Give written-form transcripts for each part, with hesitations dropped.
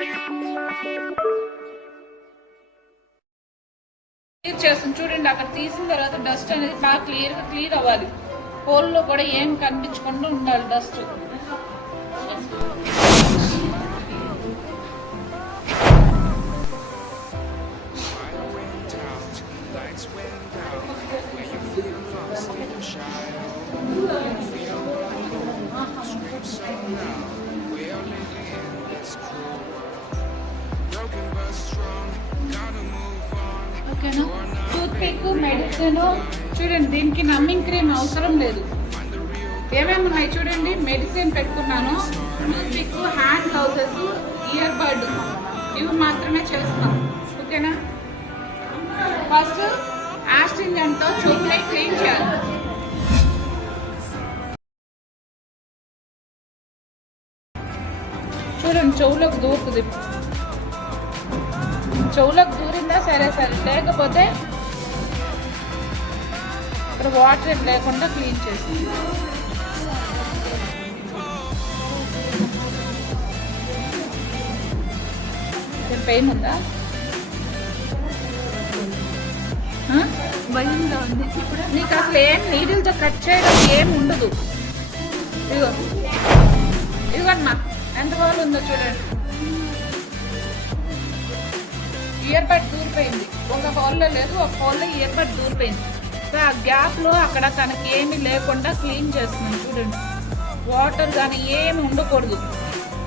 క్లియర్ చేస్తాం చూడండి. అక్కడ తీసిన తర్వాత డస్ట్ అనేది బాగా క్లియర్ అవ్వాలి. హోల్లో కూడా ఏం కనిపించకుండా ఉండాలి డస్ట్. ఓకేనా. టూత్ పిక్, మెడిసిన్ చూడండి. దీనికి నమ్మింగ్ క్రీమ్ అవసరం లేదు. ఏమేమి ఉన్నాయి చూడండి. మెడిసిన్ పెట్టుకున్నాను, toothpick, hand gloves, ear bud, ఇవి మాత్రమే చేస్తున్నాం. ఓకేనా. ఫస్ట్ యాస్ట్రింజెంట్తో చెవుని క్లీన్ చేయాలి. చూడండి, చెవులోకి దూరుతుంది. చెవులోకి దూరిందా సరే, లేకపోతే ఇక్కడ వాటర్ లేకుండా క్లీన్ చేసి పెయిన్ ఉందా? భయంగా ఉంది. ఇప్పుడు నీకు అసలు ఏం నీడిల్తో కట్ చేయడం ఏం ఉండదు. ఇదిగోమ్మా ఎంత హోల్ ఉందో చూడండి. ఇయర్ బడ్ దూరిపోయింది. ఒక హోల్లో లేదు, ఒక హోల్లో ఇయర్ బడ్ దూరిపోయింది. ఆ గ్యాప్లో అక్కడ తనకి ఏమీ లేకుండా క్లీన్ చేస్తున్నాం చూడండి. వాటర్ కానీ ఏమి ఉండకూడదు.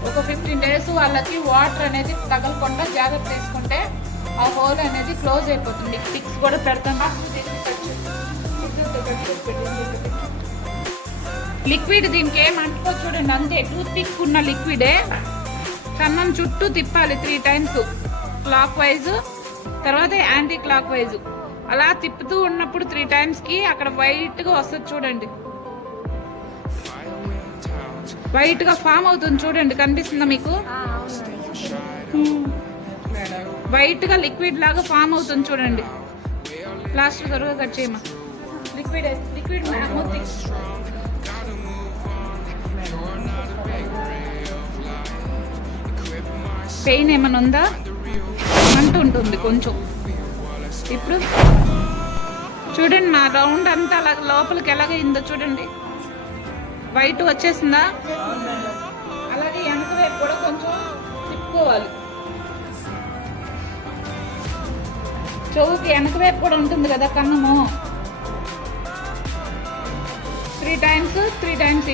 ఒక 15 days వాళ్ళకి వాటర్ అనేది తగలకుండా జాగ్రత్త తీసుకుంటే ఆ హోల్ అనేది క్లోజ్ అయిపోతుంది. పిక్స్ కూడా పెడతాం. లిక్విడ్ దీనికి ఏం అంటుకో చూడండి. అంతే, టూత్ పిక్ ఉన్న లిక్విడే కన్నం చుట్టూ తిప్పాలి 3 times క్లాక్ వైజ్, తర్వాత యాంటీ క్లాక్ వైజ్. అలా తిప్పుతూ ఉన్నప్పుడు 3 timesకి అక్కడ వైట్గా వస్తుంది చూడండి. వైట్గా ఫామ్ అవుతుంది చూడండి. కనిపిస్తుందా మీకు? వైట్గా లిక్విడ్ లాగా ఫామ్ అవుతుంది చూడండి. ప్లాస్టర్ త్వరగా కట్ చేయమా. లిక్విడ్ పెయిన్ ఏమైనా ఉందా? అంటూ ఉంటుంది కొంచెం. ఇప్పుడు చూడండి, మా రౌండ్ అంతా అలా లోపలికి ఎలాగైందో చూడండి. వైట్ వచ్చేసిందా? అలాగే వెనక వైపు కూడా కొంచెం తిప్పుకోవాలి. చెవుకి వెనక వైపు కూడా ఉంటుంది కదా కన్నము. 3 times ఇటు, 3 times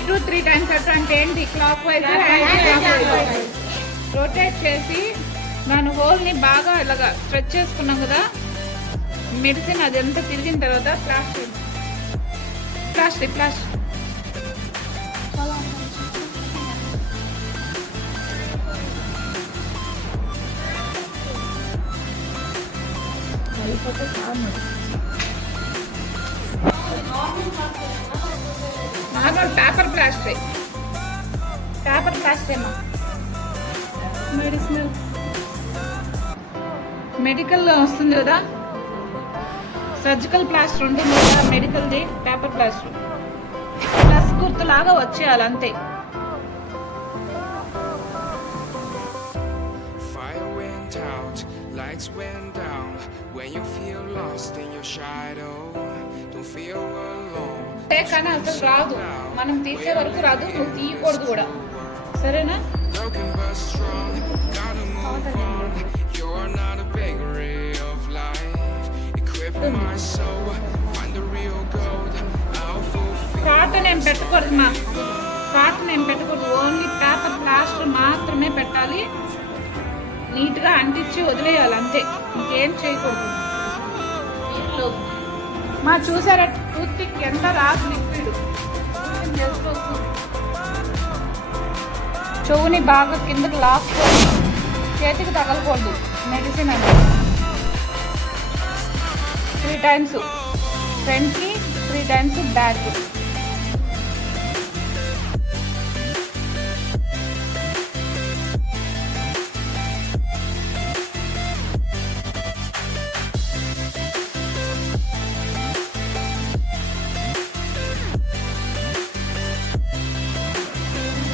ఇటు, 3 times అటు. అంటే ఏంటి? క్లాక్ వైజ్, రొటేట్ చేసి దాని హోల్ని బాగా ఇలాగా స్ట్రెచ్ చేసుకున్నాం కదా. మెడిసిన్ అదంతా తిరిగిన తర్వాత ప్లాస్టర్ పేపర్ ప్లాస్టర్ ఏమో మెడికల్ వస్తుంది కదా. సర్జికల్ ప్లాస్టర్ ఉంటుంది కదా మెడికల్ది. పేపర్ ప్లాస్టర్ ప్లస్ గుర్తులాగా వచ్చేయాలి అంతే. కానీ అసలు రాదు, మనం తీసే వరకు రాదు. నువ్వు తీయకూడదు కూడా, సరేనా? కాటన్ ఏం పెట్టకూడదు మా, కాటన్ ఏం పెట్టకూడదు. ఓన్లీ పేపర్ ప్లాస్టర్ మాత్రమే పెట్టాలి. నీట్గా అంటించి వదిలేయాలి అంతే, ఇంకేం చేయకూడదు. మా చూసారా టూత్ పిక్ ఎంత రాదు లిక్విడ్. చెవుని బాగా కిందకి లాక్కొని చేతికి తగలకూడదు మెడిసిన్ అనేది. 3 times ఫ్రంట్కి, 3 times బ్యాక్.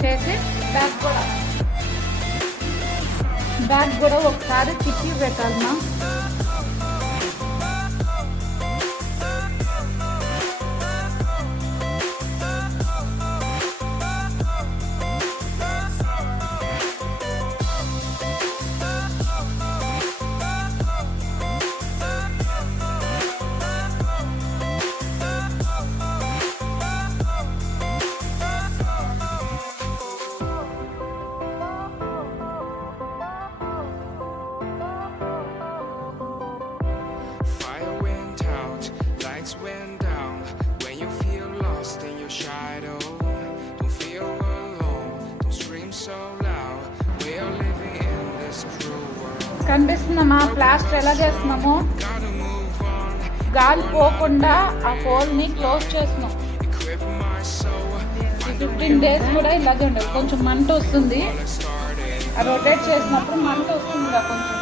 చేసి బ్యాగ్ కూడా ఒకసారి తిప్పి పెట్టాలమ్మా. Fire went out, lights went down. When you feel lost in your shadow, don't feel alone, don't scream so loud. We are living in this cruel world. కనిపిస్తుందమ్మా ప్లాస్టర్ ఎలా చేస్తున్నామో. Gotta move on, గాలి పోకుండా ఆ హోల్ని close చేస్తున్నాం. equip my soul. 15 days కూడా ఇలాగే ఉండదు. కొంచెం మంట వస్తుంది, Let's start it. ఆ రొటేట్ చేసినప్పుడు మంట వస్తుంది కొంచెం.